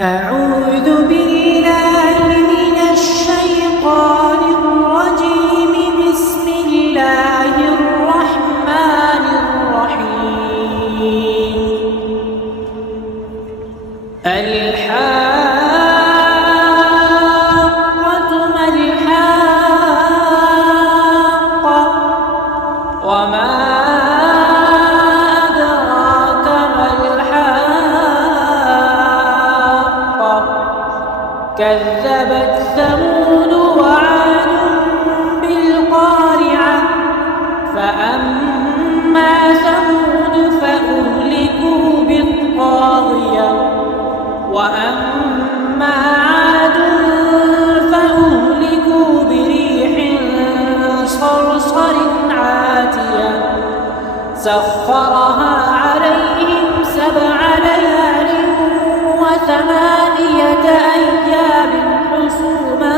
أعوذ بالله من الشيطان الرجيم. بسم الله الرحمن الرحيم. الحاقة ما الحاقة وما أدراك ما الحاقة كذبت ثمود وعاد بالقارعة فأما ثمود فأهلكوا بالطاغية وأما عاد فأهلكوا بريح صرصر عاتية سخرها عليهم 7 ليال و8 أيام حسوما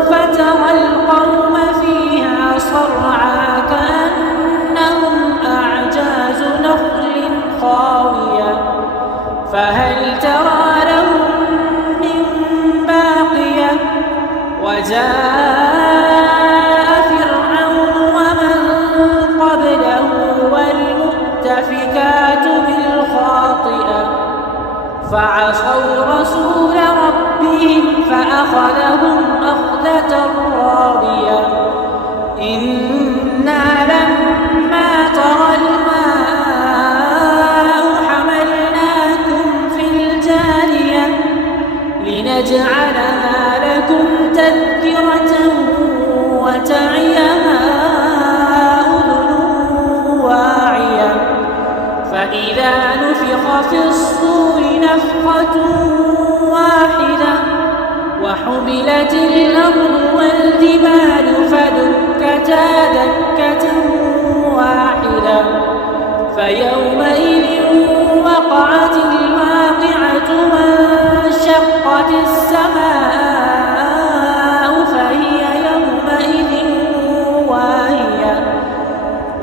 فترى القوم فيها صرعى كأنهم أعجاز نخل خاوية فهل ترى لهم من باقية وجاء فرعون ومن قبله والمؤتفكات بالخاطئة فعصوا رسول ربهم فأخذهم أخذة رابية إنا لما طغى الماء حملناكم في الجارية لنجعلها لكم تذكرة وتعيها أذن واعية فإذا نفخ في الصور نفخة واحدة وحملت الأرض والجبال فدكتا دكة واحدة فيومئذ وقعت الواقعة وانشقت السماء فهي يومئذ واهية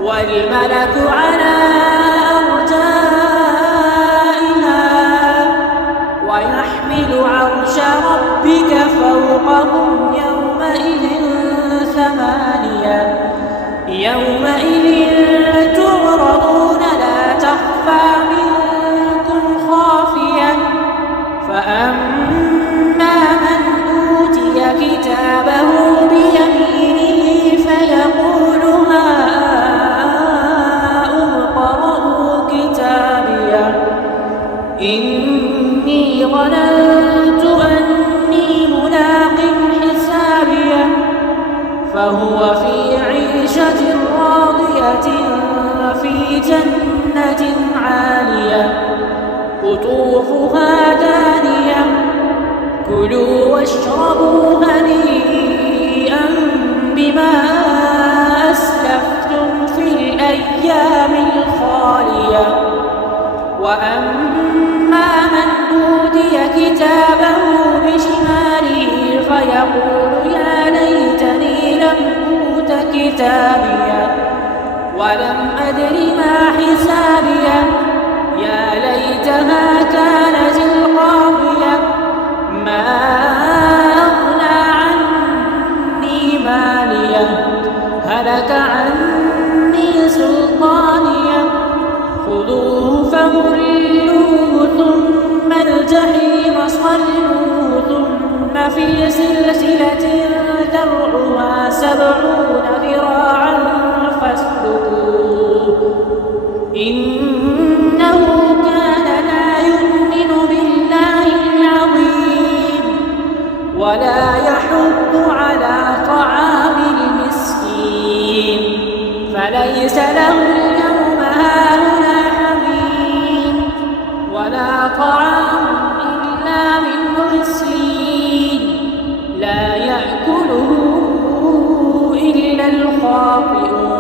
والملك على ويحمل عرش ربك فوقهم يومئذ 8 يومئذ تعرضون لا تخفى منكم خافية فأما من أوتي كتابه بيمينه فيقول هاؤم اقرءوا كتابيه إني ظننت أني ملاق حسابيه فهو في عيشة راضية في جنة عالية قطوفها دانية كلوا واشربوا هنيئا بما أسلفتم في الأيام الخالية وأما من أوتي كتابه بشماله فيقول يا ليتني لم أوت كتابيه ولم أدر ما حسابيه يا ليتها كانت القاضية ما أغنى عني ماليه هلك عني سلطانيه خذوه فغلوه ثم الجحيم صلوه ثم في سلسلة ذرعها 70 ذراعا فاسلكوه إنه كان لا يؤمن بالله العظيم ولا يحض على طعام المسكين فليس له اليوم هاهنا حميم ولا طعام إلا من غسلين لا يأكله إلا الخاطئون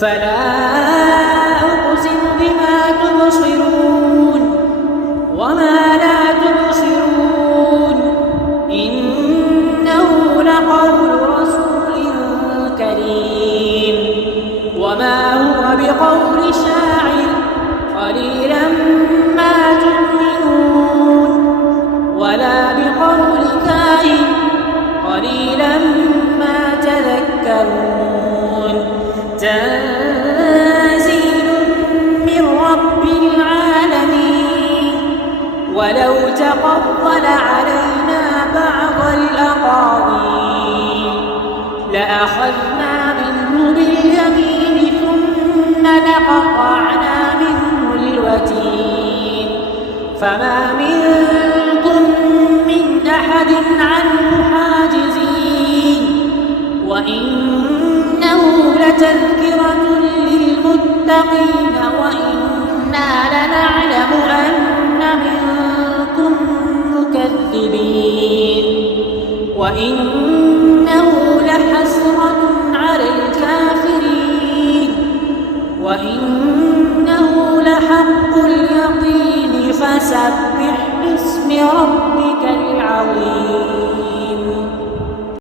فلا أقسم بما تبصرون وما لا تبصرون إنه لقول رسول كريم وما هو بقول شاعر قليلا ما تؤمنون ولا بقول كاهن قليلا ما تذكرون تنزيل من رب العالمين ولو تقول علينا بعض الأقاويل لأخذنا منه باليمين ثم لقطعنا منه الوتين فما منكم من أحد عنه حاجزين وإنه لتذكرة للمتقين وإنا لنعلم أن منكم مكذبين وإنه لحسرة على الكافرين وإنه لحق اليقين فسبح باسم ربك